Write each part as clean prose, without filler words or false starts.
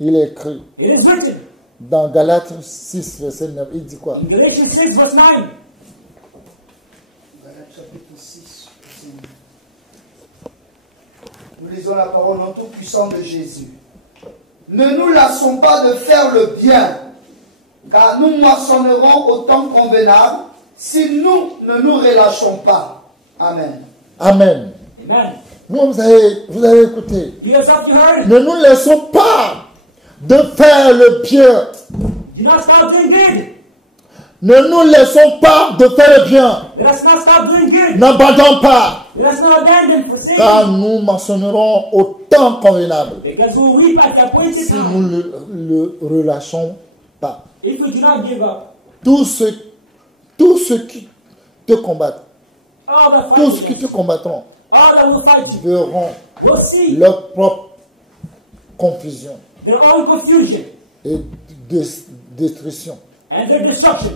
Il est écrit It is written dans Galates 6, verset 9. Il dit quoi? in Galatians 6, verse 9. Galates chapitre 6, verset 9. Nous lisons la parole non tout puissant de Jésus. Ne nous lassons pas de faire le bien, car nous moissonnerons au temps convenable si nous ne nous relâchons pas. Amen. Amen. Amen. Moi, vous avez écouté. Here's what you heard. Ne nous laissons pas de faire le bien. Do not stop doing good. Ne nous laissons pas de faire le bien. Let us not stop doing good. N'abandonnons pas, Let us not abandon for sin. car nous mentionnerons au temps convenable Because we will reap at the appointed si time. nous ne le relâchons pas. If we do not give up, Tous ceux qui te combattent, all that tous fight ceux qui te against, combattront, all that will fight you, verront will see leur propre confusion their own confusion et destruction, and their destruction.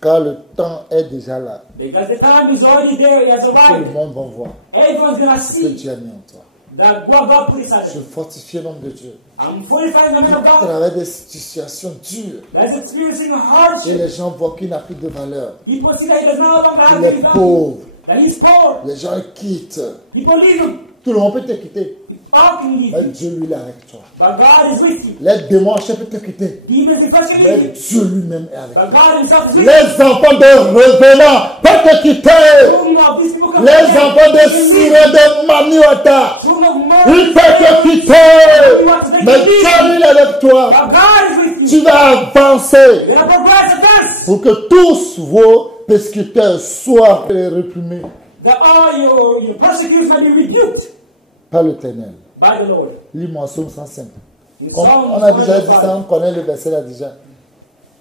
car le temps est déjà là. Because the time is already there, it has Tout le arrived. monde va voir Everyone's gonna ce que see Dieu a mis en toi. that what God put inside Je them. fortifie l'homme de Dieu. I'm fortifying the man of À God travers des situations dures, that's experiencing a et hardship. les gens voient qu'il n'a plus de valeur. People see that he does no longer have Il any est value, pauvre. that he's poor. Les gens le quittent. People leave him. Tout le monde peut te quitter. All can leave Mais you. Dieu, lui, il est avec toi. But God is with you. Les démons peuvent te quitter. Demons and first can Mais leave you. Dieu lui-même est avec But toi. God himself is with you. Les enfants de revenants peuvent te quitter. Children of these people come Les again. enfants de They leave you. Siré, de Maniota, Children of ils Moses, peuvent te quitter. Mais Dieu, lui, il est avec toi. but God is with Tu you. vas avancer You're gonna progress advance. pour que tous vos persécuteurs soient réprimés That all your persecutors may be rebuked par l'Éternel. by the Lord. Lis-moi Psaume 105. In Comme Psalm on a déjà dit 105, ça, on connaît le verset là déjà.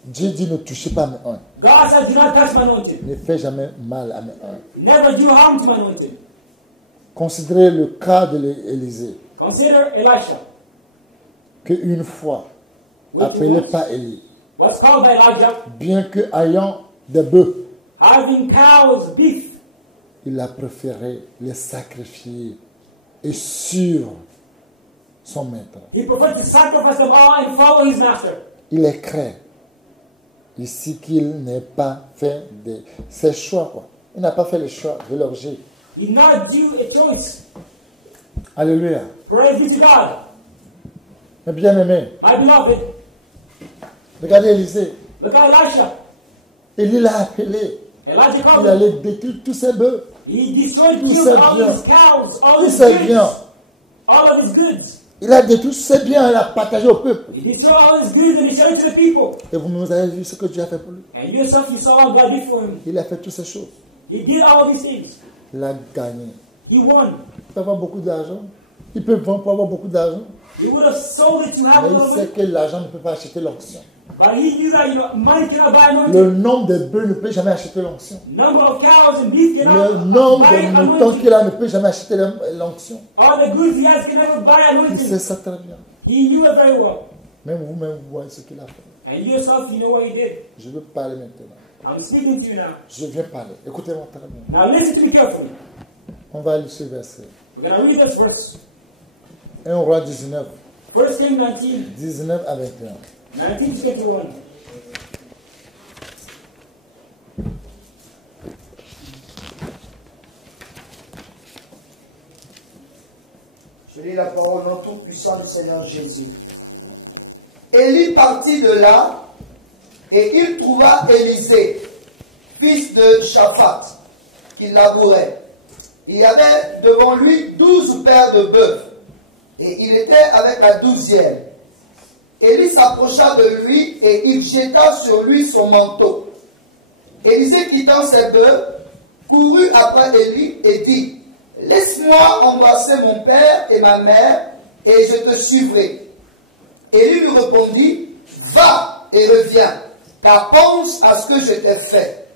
Dieu dit ne touchez pas mes uns. God says, do not touch my anointed. Ne fais jamais mal à mes uns. Never do harm to my anointed. Considérez le cas de l'Élysée, Consider Elisha, que une fois, which appelé was par Élie, what's called by Elijah, bien que ayant des bœufs, having cows, beef, il a préféré les sacrifier et suivre son maître. he preferred to sacrifice them all and follow his master. Il est craint ici qu'il n'ait pas fait ses choix, quoi. Il n'a pas fait le choix de l'orgie. He did not do a choice. Alléluia. Praise be to God. Mais bien aimé, My beloved, regardez Élisée. look at Elisha. Élie l'a appelé. Elijah Il called him. allait détruire tous ses bœufs. He destroyed, Tout killed ça all bien. his cows, all Tout his ses biens. goods. All of his goods. Il a détruit tous ses biens. Il a partagé au peuple. He destroyed all his goods and he showed it to the people. Et vous avez vu ce que Dieu a fait pour lui. And yourself, you saw what God did for him. Il a fait toutes ces choses. He did all these things. Il a gagné. He won. Il peut avoir beaucoup d'argent. Il peut vendre pour avoir beaucoup d'argent. He would have sold it to have Mais a il little sait bit. que l'argent ne peut pas acheter l'onction. But he knew that, money cannot buy anointing. Le nombre de bœufs ne peut jamais acheter l'onction. Number of cows and beef Le cannot nombre buy de moutons anointing. qu'il a ne peut jamais acheter l'onction. All the goods he has can never buy Il anointing. sait ça très bien. He knew it very well. Même vous-même, vous voyez ce qu'il a fait. And yourself, you know what he did. Je veux parler maintenant. I'm speaking to you now. Je viens parler. Écoutez-moi très bien. Now listen to me carefully. On va lire ce verset. We're going to read this verse. 1 Roi 19, 1 Kings 19, 19 à 21. 19 to 21. Je lis la parole non tout puissant du Seigneur Jésus. Élie partit de là et il trouva Élisée, fils de Shaphat, qui labourait. Il y avait devant lui 12 paires de bœufs et il était avec la 12e. Élie s'approcha de lui et il jeta sur lui son manteau. Élisée quittant ses bœufs, courut après Élie et dit: Laisse-moi embrasser mon père et ma mère, et je te suivrai. Élie lui répondit: Va et reviens, car pense à ce que je t'ai fait.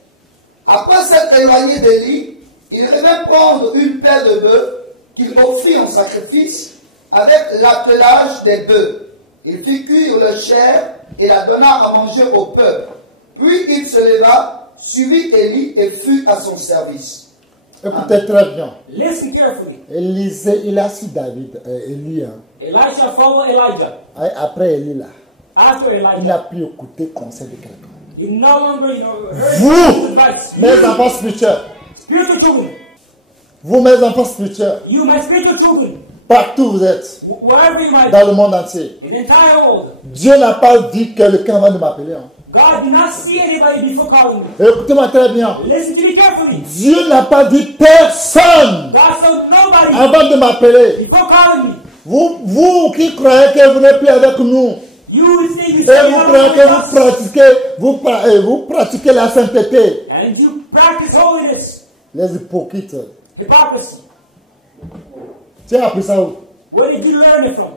Après s'être éloigné d'Élie, il revint prendre une paire de bœufs qu'il offrit en sacrifice avec l'attelage des bœufs. Il fit cuire leur chair et la donna à manger au peuple. Puis il se leva, suivit Élie et fut à son service. Écoutez très bien. Listen carefully. Élisée, il a su David, Élie. Hein. Elisha followed Elijah. Après Élie, là, After il Elijah, n'a plus écouté conseil de quelqu'un. he no longer, heard Vous, his advice. mes enfants spirituels, Spiritual children. vous, mes enfants spirituels, You, my spiritual children. partout où vous êtes, Wherever you might dans be. le monde entier, In the entire world. Dieu n'a pas dit quelqu'un avant de m'appeler. Hein. God did not see anybody before calling me. Écoutez-moi très bien. Listen to me carefully. Dieu n'a pas dit personne God saw nobody avant de m'appeler. before calling me. Vous qui croyez que vous n'êtes plus avec nous, You would say you et say vous you're croyez que not with us, vous pratiquez la sainteté, and you practice holiness, les hypocrites. hypocrisy. Tu as appris ça où? Where did you learn it from?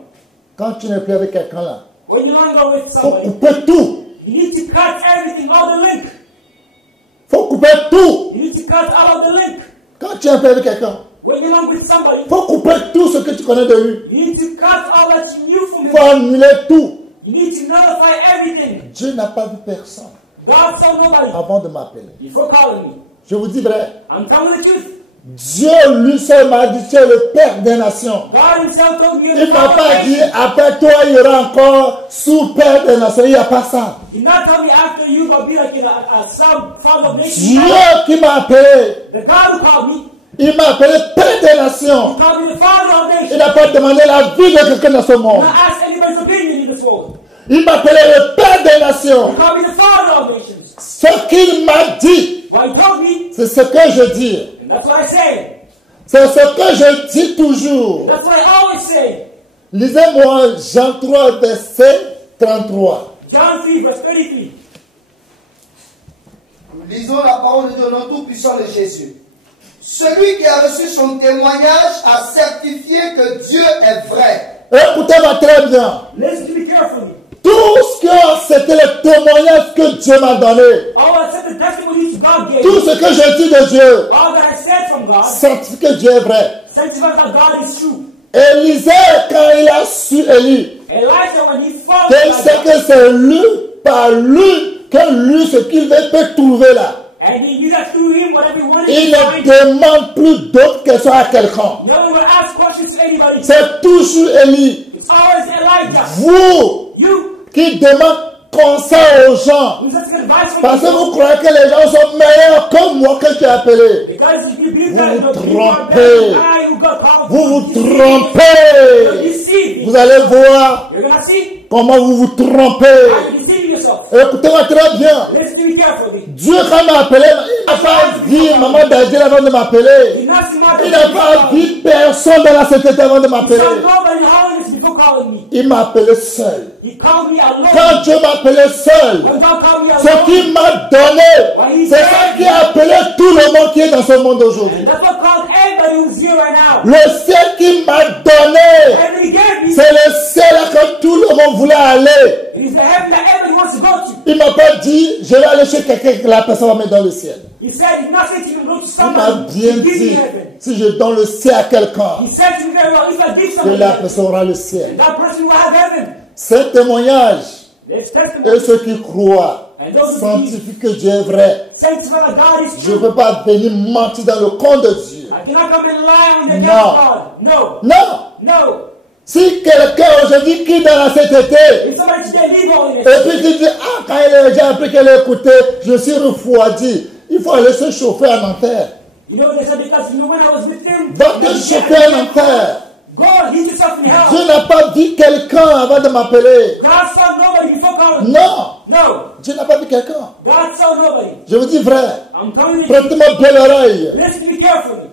Quand tu n'es plus avec quelqu'un là, When you don't go with il faut somebody, couper tout. you need to cut everything, all the link. Il faut couper tout. You need to cut all of the link. Quand tu es plus avec quelqu'un, When you're not with somebody, il faut couper tout ce que tu connais de lui. you need to cut all that you knew from Il faut him. annuler tout. You need to nullify everything. Dieu n'a pas vu personne God saw nobody avant de m'appeler. before calling me. Je vous dis vrai. I'm telling the truth. Dieu lui seul m'a dit, tu es le Père des nations. God himself told me you're Il the ne m'a father pas of dit, nations. après toi, il y aura encore sous-Père des nations. Il n'y a pas ça. He did not tell me after you will be like a son, father of nations. Dieu qui m'a appelé, The God who called me, il m'a appelé Père des nations. he called me the father of Il nations. n'a pas demandé la vie de quelqu'un dans ce He monde. did not ask anybody's opinion in this world. Il m'a appelé le Père des nations. He called me the father of nations. Ce qu'il m'a dit, What he told me, c'est ce que je dis. and that's what I say. C'est ce que je dis toujours. That's what I always say. Lisez-moi Jean 3, verset 33. John 3, verse 33. Nous lisons la parole de Dieu au nom tout-puissant de Jésus. Celui qui a reçu son témoignage a certifié que Dieu est vrai. Écoutez-moi très bien. Listen to me carefully. Tout ce que c'était le témoignage que Dieu m'a donné. All that said, the testimonies God gave Tout me, ce que je dis de Dieu, all that I said from God, certifie que Dieu est vrai. sanctifies that God is true. Élisée, quand il a su Élie, Elijah, when he found qu'il sait Elijah, que c'est lui, par lui, que lui, ce qu'il veut, peut trouver là. and he knew that through him, whatever he wanted Il to ne find, demande plus d'autres questions à quelqu'un. no one will ask questions to anybody. C'est toujours Élie. It's always Elijah. Vous You, qui demandez conseil aux gens. who's asking advice from Parce que vous people, croyez que les gens sont meilleurs que moi que tu as appelé. because you believe Vous that vous the people are trompez. better than I who got called. Vous vous You're trompez. deceiving. Vous allez voir You're gonna see comment vous vous how trompez. you're deceiving yourself. Écoutez-moi très bien. Listen to me carefully. Dieu, quand il m'a appelé, il n'a pas dit maman Dadiel avant de m'appeler. He not see my Il n'a pas dit personne dans la société avant de He m'appeler. saw nobody holiness before calling me. Il m'a appelé seul. He called me alone. Quand Dieu m'a appelé seul, When God called me ce alone, qu'il m'a donné, c'est ça qui a appelé tout le monde qui est dans ce monde aujourd'hui. and that's what called everybody who's here right now. Le ciel qu'il m'a donné, Everybody gave me. c'est le ciel que tout le monde voulait aller. It is the heaven that everybody wants to go to. Il m'a pas dit, je vais aller chez quelqu'un que la personne va mettre dans le ciel. He said, he's not saying to you, go to Il m'a somebody, bien give me dit, heaven. si je donne le ciel à quelqu'un, He said to me very well, if I give que somebody la heaven, personne aura le ciel. that person will have heaven. Ce témoignage, There's testimony. et ceux qui croient, And those who believe, sanctifient que Dieu est vrai. sanctify that God is Je ne true. peux pas venir mentir dans le compte de Dieu. I cannot come and lie on the No. name of God. No. Non! No. Si quelqu'un aujourd'hui qui est dans la sainteté, If somebody today leave holiness, et puis tu dis, ah, quand il a déjà appris qu'elle a écouté, je suis refroidi. Il faut aller se chauffer en enfer. you know they said because you know when I was with them, Va te chauffer en enfer. go heat yourself in hell. Dieu n'a pas vu quelqu'un avant de m'appeler. God saw nobody before calling. Non! No. Dieu n'a pas vu quelqu'un. God saw nobody. Je vous dis vrai. I'm telling you. Prêtez-moi bien l'oreille. Listen to me carefully.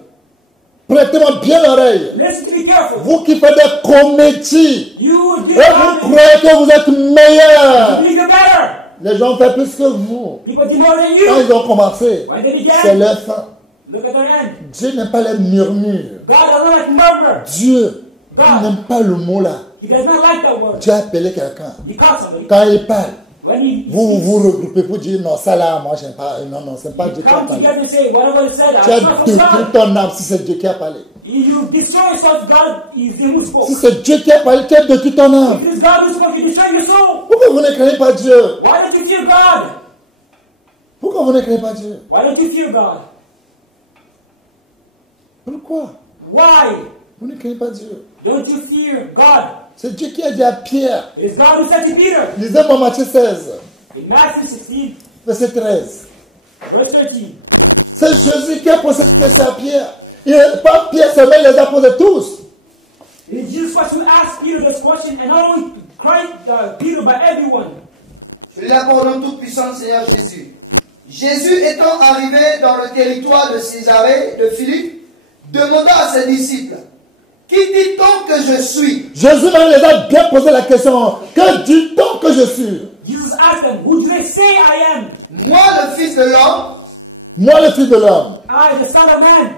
Prêtez-moi bien l'oreille. Listen to me carefully. Vous qui faites des comédies, You will et do vous croyez que vous êtes meilleurs. believe you're better. Les gens font plus que vous. People do more than Quand you. ils ont commencé, When they c'est began, leur fin. look at their end. Dieu n'aime pas les murmures. God doesn't like murmur. Dieu il n'aime pas le mot là. He does not like that word. Dieu a appelé quelqu'un. He calls somebody. Quand il parle, When he vous speaks, vous regroupez pour dire non, ça là, moi j'aime pas. Non, non, c'est pas Dieu qui a come parlé. together and say whatever it said. Tu as It's not from détruit God. ton âme si c'est Dieu qui a parlé. You destroy yourself. God is the who spoke. Si c'est Dieu qui a parlé, tu as détruit ton âme. If it's God who spoke, you destroy your soul. Pourquoi vous ne craignez pas Dieu? Why don't you fear God? Pourquoi vous ne craignez pas Dieu? Why don't you fear God? Pourquoi? Why? Vous ne craignez pas Dieu. Don't you fear God? C'est Dieu qui a dit à Pierre. It is God who said to Peter Lisez-moi Matthieu 16, in Matthew 16, verset 13. verse 13. C'est Jésus qui a posé cette question à Pierre. Et pas Pierre seulement, il les a posés tous. It is Jesus Christ who asked Peter this question, and not only Christ, Peter, but everyone. Je lis la parole au nom tout-puissant du Seigneur Jésus. Jésus étant arrivé dans le territoire de Césarée de Philippe, demanda à ses disciples, qui dit-on que je suis? Jésus même les a bien posé la question. Que dit-on que je suis? Jesus asked them, who do they say I am? Moi, le Fils de l'homme. Moi, le Fils de l'homme. I, the Son of Man.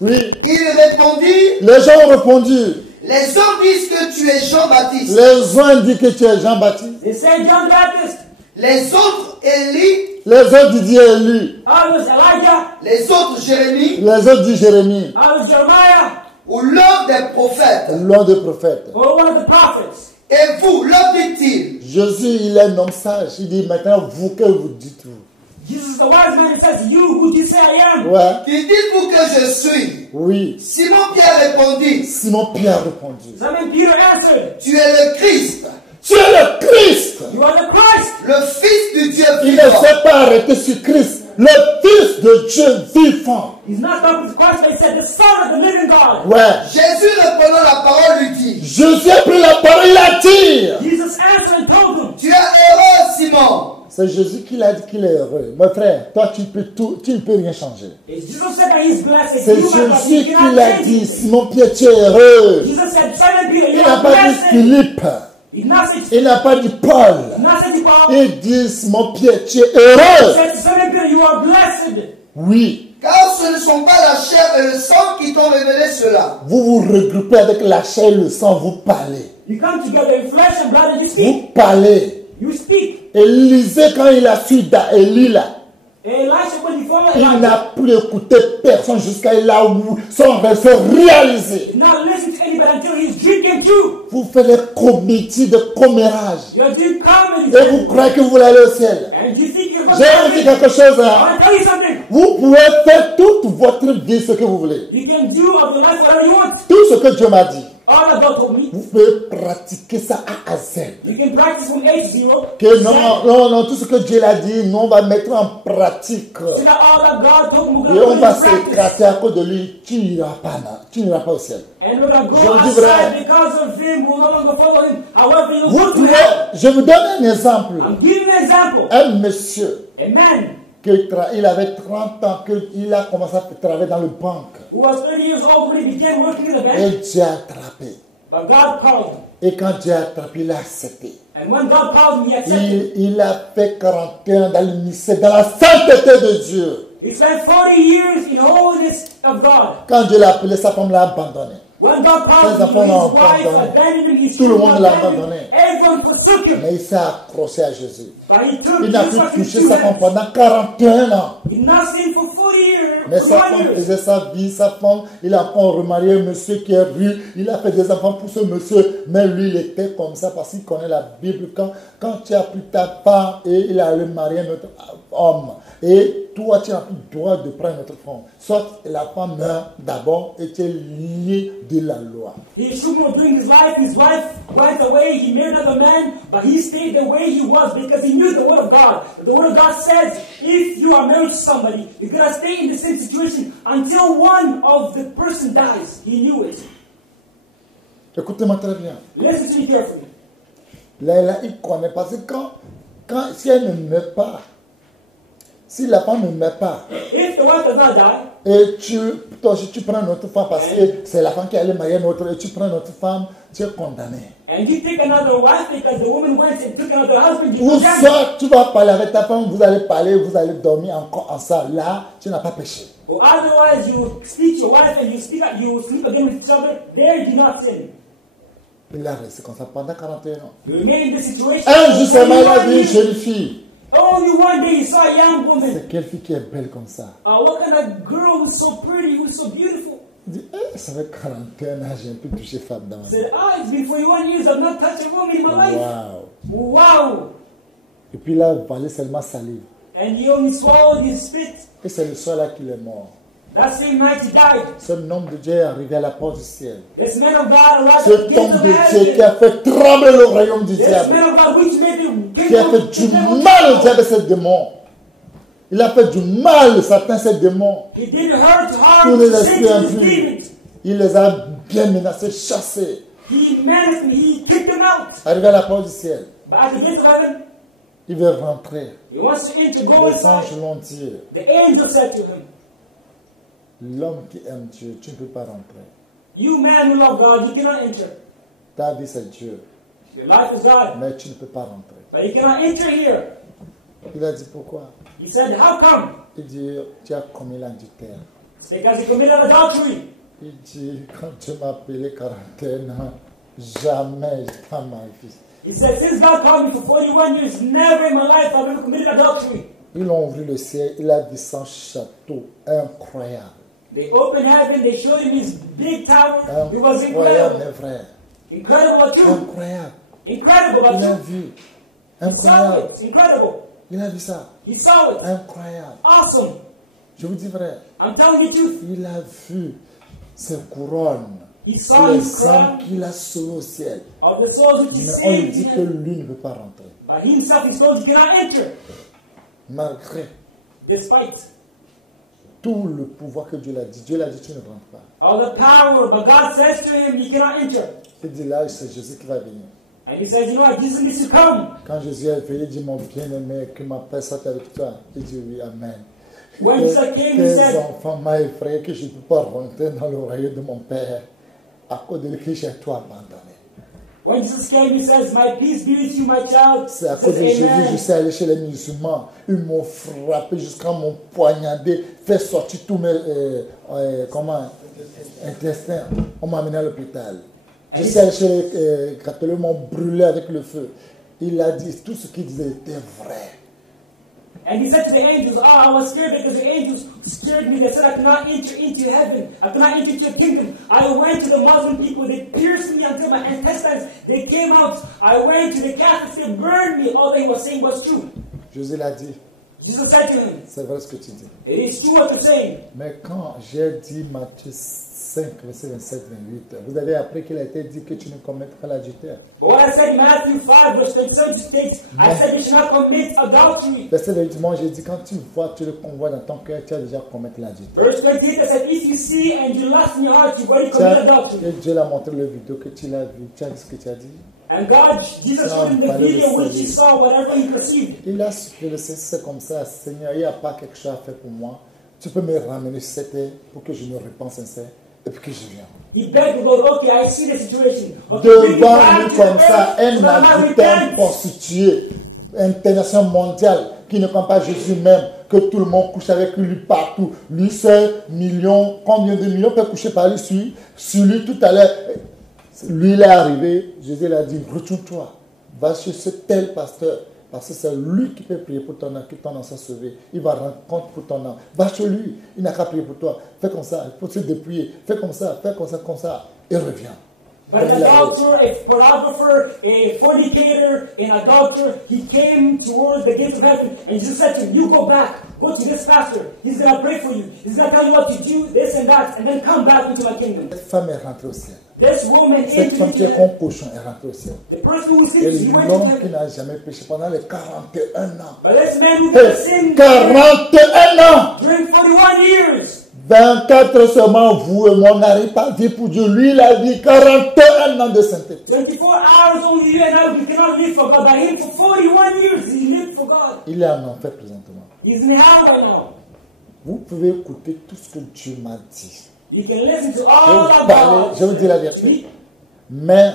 Oui. Il répondit, Les gens ont répondu. les hommes disent que tu es Jean-Baptiste. Les gens disent que tu es Jean-Baptiste. They say John the Baptist. Les autres Élie. Les autres disent Élie. Others Elijah. Les autres Jérémie. Les autres disent Jérémie. Others Jeremiah. Ou l'un des prophètes. L'un des prophètes. Or one of the prophets. Et vous, leur dit-il, Jésus, il est un homme sage. Il dit maintenant, vous, que vous dites-vous? Jesus is the wise man and says, you, who do you say I am? Ouais. qui dites-vous que je suis? Oui. Simon Pierre répondit, Simon Pierre répondit. Simon Peter answered, tu es le Christ, Tu es le Christ. you are the Christ. le Fils du Dieu Il ne vivant. s'est pas arrêté sur Christ. Le Fils de Dieu vivant. He's not stopped with Christ, but he said, the Son of the living God. Ouais. Jésus reprenant la parole lui dit, Jésus a pris la parole, il a dit. Jesus answered and told him, tu es heureux Simon, C'est Jésus qui l'a dit qu'il est heureux. Mon frère, toi tu ne peux rien changer. it's Jesus said that he's blessed. C'est You, my brother, Jésus you qui cannot l'a change dit. it. Simon Pierre, tu es heureux. Jesus said, Simon Peter, Il you n'a are pas dit blessed. Philippe. He's not said, Il n'a pas dit Paul. not said to Paul. Il dit Simon Pierre, tu es He heureux. said to Simon Peter, you are blessed. Oui. car ce ne sont pas la chair et le sang qui t'ont révélé cela, Vous vous regroupez avec la chair et le sang, vous parlez. You come together in flesh and blood and you Vous speak. parlez. You speak. Élisée, quand il a su Élie là, Elisha, when he followed il Elijah, n'a plus écouté personne jusqu'à là où son rêve s'est réalisé. did not listen to anybody until his dream came true. Vous faites des comédies de commérage. You are doing comedy. Et vous croyez que vous voulez aller au ciel. And you think you're going J'ai to dit heaven. quelque chose. I Hein? want to tell you something. Vous pouvez faire toute votre vie ce que vous voulez. You can do of your life whatever you want. Tout ce que Dieu m'a dit. All that God told me. Vous pouvez pratiquer ça A à Z. You can practice from A to zero. Que non, tout ce que Dieu l'a dit, nous on va mettre en pratique. So that all that God told me, Et we're on going va to practice. s'éclater à cause de lui. Tu n'iras pas, tu n'iras pas au ciel. And we're going to Je go vous dis vrai. outside because of him. We'll no longer follow him. However, you Vous go to pouvez, heaven. je vous donne un exemple. I'm giving an example. Un monsieur, A man il avait 30 ans, qu'il a commencé à travailler dans le banque. who was 30 years old when he began working in the Et bank. Dieu a attrapé. But God called him. Et quand Dieu a attrapé, il a accepté. And when God called him, he accepted. Il a fait 41 ans dans le ministère, dans la sainteté de Dieu. He spent 40 years in holiness of God. Quand Dieu l'a appelé, sa femme l'a abandonné. When God Ses called him, enfants l'ont his wife abandonné. abandoned him, his Tout le children monde l'a abandoned him. abandonné. Everyone forsook him. Mais il s'est accroché à Jésus. But he took Il n'a Jesus plus with touché two sa femme hands. pendant 41 ans. He not sinned for 40 years. Mais sa 41 femme years. faisait sa vie, sa femme, il a pas remarié un monsieur qui est riche, il a fait des enfants pour ce monsieur, mais lui il était comme ça parce qu'il connaît la Bible. Quand tu as pris ta femme et il a marié un autre homme, et toi tu n'as plus le droit de prendre notre femme, soit la femme meurt d'abord et tu es lié de la loi. He should have doing his life. His wife went away. He married another man, but he stayed the way he was because he knew the word of God. The word of God says, if you are married to somebody, you're gonna stay in the same situation until one of the person dies. He knew it. Écoutez-moi très bien. Listen to me carefully. Là, il connaît parce que si elle ne meurt pas, si la femme ne meurt pas, If the wife does not die, et toi aussi tu prends notre femme parce que c'est la femme qui allait marier notre, et tu prends notre femme, tu es condamné. and you take another wife because the woman went and took another husband, you Ou condemn. soit tu vas parler avec ta femme, vous allez parler, vous allez dormir encore ensemble. Là, tu n'as pas péché. Or otherwise, you speak to your wife and you sleep again with each other. There, you do not sin. Il a resté comme ça pendant 41 ans. You remain in this situation. Un jour seulement, il a Only vu une one jeune fille. Only one day you saw a young woman. C'est quelle fille qui est belle comme ça? What kind of girl who's so pretty, who's so beautiful? Il dit, ça fait 41 ans, j'ai un peu touché femme dans ma vie. Said, it's been 41 years I've not touched a woman in my life. Wow. Wow. Et puis là, il valait seulement salive. And he only swallowed his spit. Et c'est le soir là qu'il est mort. That same night he died. Ce homme de Dieu est arrivé à la porte du ciel. This man of God arrived Ce at the gates homme of de Dieu qui heaven. a fait trembler le royaume du This diable. man of God which made the Qui a kingdom fait du mal au diable et ses démons. Il a fait du mal, Satan, ses démons. He did hurt Tous harm les to esprits Satan his impurs. demons. Il les a bien menacés, chassés. He menaced me. He kicked them out. Arrivé à la porte du ciel, But at the gates of heaven, il veut rentrer. he wants to enter, go Les inside. anges l'ont dit. The angel said to him, L'homme qui aime Dieu, tu ne peux pas rentrer. "You man who love God, you cannot enter. Ta vie, c'est Dieu. Your life is God, Mais tu ne peux pas rentrer. but you cannot enter here." Il a dit pourquoi? He said, "How come?" Il dit, tu as commis l'adultère. It's because he committed adultery. Il dit, quand tu m'as appelé 41 ans, jamais dans ma vie. He said, "Since God called me for 41 years, never in my life I've ever committed adultery." Ils ont ouvert le ciel, il a vu son château incroyable. They opened heaven, they showed him his big tower. It was Incroyable, incredible. mes frères. Incredible too. Incroyable. Incredible, but Il a too. vu. He saw Incroyable. it. Incredible. Il a vu ça. He saw it. Incroyable. Awesome. Je vous dis vrai. I'm telling you the truth. Il a vu ses couronnes. He saw Les his âmes crown qu'il a sauvées au ciel. of the souls which he Mais on lui saved dit que him. lui ne peut pas rentrer. But himself, he told he cannot enter. Malgré Despite tout le pouvoir que Dieu l'a dit. Dieu l'a dit, tu ne rentres pas. all the power, but God says to him, he cannot enter. Il dit là, c'est Jésus qui va venir. And he says, you know what, Jesus needs to come. Quand Jésus est venu, il dit, mon bien-aimé, que ma paix soit avec toi. Il dit oui, Amen. When Jesus came, he Tes said, enfants m'ont effrayé que je ne peux pas rentrer dans le royaume de mon Père à cause de qui j'ai toi abandonné. when Jesus came, he says, my peace be with you, my child. C'est à He cause de says, Jésus, je amen. suis allé chez les musulmans. Ils m'ont frappé jusqu'à m'ont poignardé, fait sortir tous mes intestins. On m'a amené à l'hôpital. Je suis allé chez les catholiques, ils m'ont brûlé avec le feu. Il a dit, tout ce qu'il disait était vrai. And he said to the angels, oh, I was scared because the angels scared me. They said I cannot enter into heaven. I cannot enter into your kingdom. I went to the Muslim people. They pierced me until my intestines. They came out. I went to the Catholics. They burned me. All they were saying was true. Jésus l'a dit, Jesus said to him, c'est vrai ce que tu dis. it is true what you're saying. Mais quand j'ai dit Matthieu 5, verset 27, 28, vous avez appris qu'il a été dit que tu ne commettras l'adultère. But what I said in Matthew 5, verse 27 states, I said you should not commit adultery. Verset 28, moi j'ai dit, quand tu vois, tu le convois dans ton cœur, tu as déjà commettre l'adultère. Verse 28, I said, if you see and you lust in your heart, you've already committed adultery. Et Dieu l'a montré le vidéo que tu l'as vu, tu as dit ce que tu as dit. And God, Jesus showed him the video which he saw, whatever he perceived. Il a supplié le Seigneur, c'est comme ça, Seigneur, il n'y a pas quelque chose à faire pour moi. Tu peux me ramener sur cette terre pour que je me répands sincère et puis que je vienne. He begged the Lord, okay, I see the situation. Okay, bring me Devant back lui to comme the ça, earth, un so that I adultère repent. constitué, international mondial, qui ne prend pas Jésus même, que tout le monde couche avec lui partout. Lui seul, millions, combien de millions peuvent coucher par lui sur lui tout à l'heure. Lui, il est arrivé, Jésus l'a dit, retourne-toi, va chez ce tel pasteur, parce que c'est lui qui peut prier pour ton âme, que ton âme soit sauvée. Il va rendre compte pour ton âme. Va chez lui, il n'a qu'à prier pour toi. Fais comme ça, il faut se dépouiller. Fais comme ça, et reviens. But an adulterer, a pornographer, a fornicator, an adulterer, he came towards the gates of heaven, and Jesus said to him, you go back, go to this pastor. He's going to pray for you. He's going to tell you what to do, this and that, and then come back into my kingdom. Cette femme est rentrée au ciel. This woman Cette femme entered qui est into comme cochon est rentrée au ciel. the person who Et sins, he went to l'homme qui heaven. n'a jamais péché pendant les 41 ans. But this man who never sinned 41 ans! during 41 years. 24 seulement vous et moi n'arrive pas à vivre pour Dieu. Lui, il a dit 41 ans de sainteté. 24 hours only you and I, we cannot live for God. But him for 41 years, he lived for God. Il est en enfer présentement. He's in hell right now. Vous pouvez écouter tout ce que Dieu m'a dit. You can listen to Je all vais vous of parler, God. je vais vous dire la vérité. Mais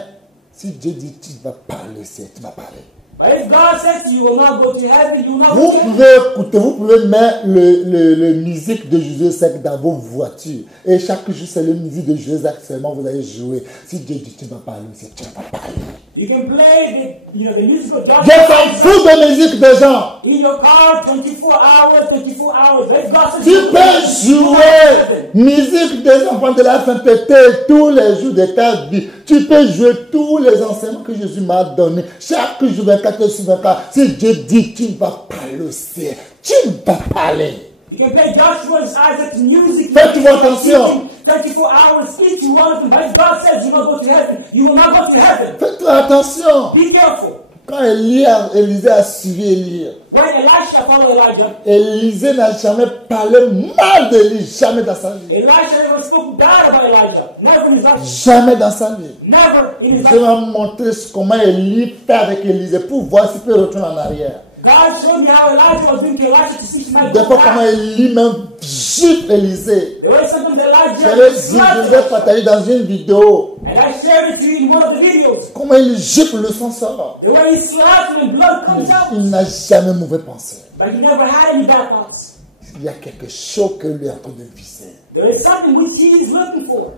si Dieu dit tu vas parler, c'est tu vas parler. But if God says you will not go to heaven, you will not Vous go to heaven. pouvez écouter, vous pouvez mettre le musique de José Sec dans vos voitures. Et chaque jour, c'est le musique de José Sec seulement vous allez jouer. Si Dieu dit tu vas parler, c'est tu vas parler. You can play the musical job Dieu s'en fout de musique des gens. in your car 24 hours, 24 hours. But if God says Tu you will peux go to heaven, jouer musique des enfants de la sainteté tous les jours de ta vie. Tu peux jouer tous les enseignements que Jésus m'a donnés. Chaque jour, 24 heures sur 24. Si Dieu dit, tu ne vas pas le faire. Tu ne vas pas parler. You can play Joshua's Isaac's music. Faites-vous attention. 34 hours if you want to, but God says you will not go to heaven. You will not go to heaven. Faites attention. Be careful. Quand Élisée a suivi Élie, When Elisha followed Elijah, Élisée n'a jamais parlé mal d'Élie, jamais dans sa vie. Elisha never spoke bad about Elijah. Never in his life. Jamais dans sa vie. Never in his Dieu life. m'a montré comment Élie fait avec Élisée pour voir s'il peut retourner en arrière. God showed me how Elijah was doing to Elisha to see if he might Des go fois, comment back. Élie même gifle Élisée. The way sometimes Elijah Je l'ai slapped dit, Elisha. partagé dans une vidéo. And I shared it to you in one of the videos. Comment il gifle, le sang sort. The way he slapped him and blood comes out. Il n'a jamais mauvais pensé. But he never had any bad thoughts. Il y a quelque chose que lui est en train de viser. There is something which he is looking for.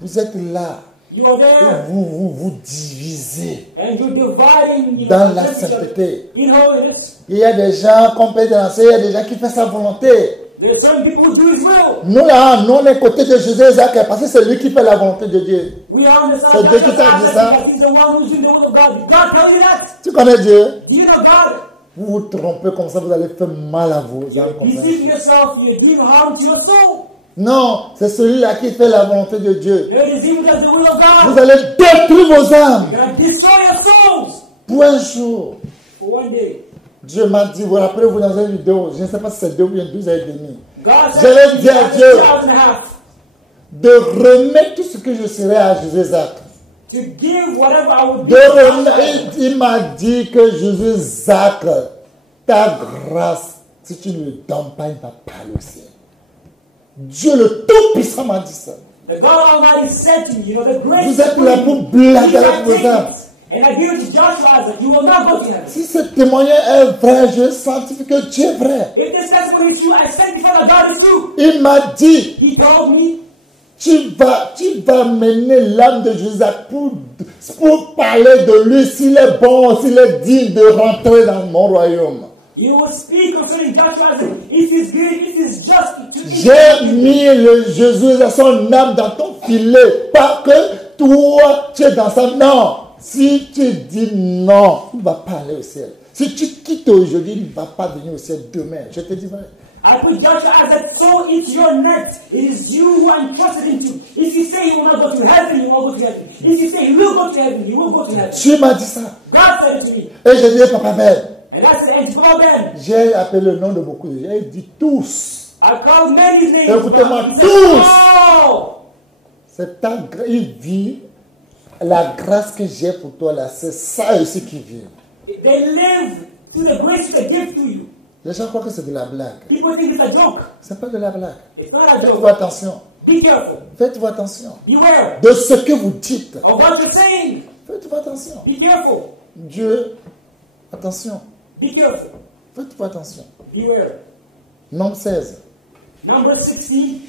Vous êtes là. You are Et there vous divisez and you're dividing dans la against each other. sainteté. In holiness, Il y a des gens, comme Père de l'Ancien, il y a des gens qui font sa volonté. there are some people who do his will. Nous là, nous on est côté de Jésus et Jacques parce que c'est lui qui fait la volonté de Dieu. We are on the C'est side Dieu of qui God t'a dit ça. because he's the one who's doing the will of God. Did God tell you that? Tu connais Dieu? Do you know God? Vous vous trompez comme ça, vous allez faire mal à vos âmes comme ça. Deceiving yourself, you're doing harm to your soul. Non, c'est celui-là qui fait la volonté de Dieu. There is he who does the will of Vous God. allez détruire vos âmes You're going to destroy your souls pour un jour. for one day. Dieu m'a dit, vous rappelez-vous dans une vidéo, je ne sais pas si c'est 2 ou bien 12 ans et demi, God Je said l'ai dit à Dieu. 2 and a half de remettre tout ce que je serai à Jésus Jacques. to give whatever I would De be. remettre, il m'a dit que Jésus Jacques, ta grâce, si tu ne le donnes pas, il ne va pas le ciel. Dieu le Tout-Puissant m'a dit ça. The God Almighty said to me, you know, the great Vous êtes là pour blaguer avec vos âmes. and I give it to Joshua that you will not go to heaven. Si ce témoignage est vrai, je sanctifie que Dieu est vrai. If this testimony is true, I sanctify that God is true. Il m'a dit, He told me, tu vas mener l'âme de Jésus pour parler de lui, s'il est bon, s'il est digne de rentrer dans mon royaume. you will speak concerning Joshua as if he's good, if he's just. J'ai mis le Jésus à son âme dans ton filet, pas que toi tu es dans sa. Non, si tu dis non, il ne va pas aller au ciel. Si tu quittes aujourd'hui, il ne va pas venir au ciel demain. Je te dis vrai. I put Joshua as that soul into your net. It is you who I entrusted into. If you say he will not go to heaven, he won't go to heaven. If you say he will go to heaven, he will go to heaven. Dieu m'a dit ça. God said it to me. Et je dis, Papa Ben, And I said, and to Ben, j'ai appelé le nom de beaucoup de gens. J'ai dit tous. I called many names. Écoutez-moi He said, tous. all. C'est ta grâce. Il vit la grâce que j'ai pour toi là. C'est ça aussi qui vit. They live through the grace that give to you. Les gens croient que c'est de la blague. People think it's a joke. C'est pas de la blague. It's not a Faites-vous joke. attention. Be careful. Faites-vous attention. Beware De ce que vous dites. of what you're saying. Faites-vous attention. Be careful. Dieu, attention. Be careful. Faites-vous attention. Beware. Nombre 16. Number 16.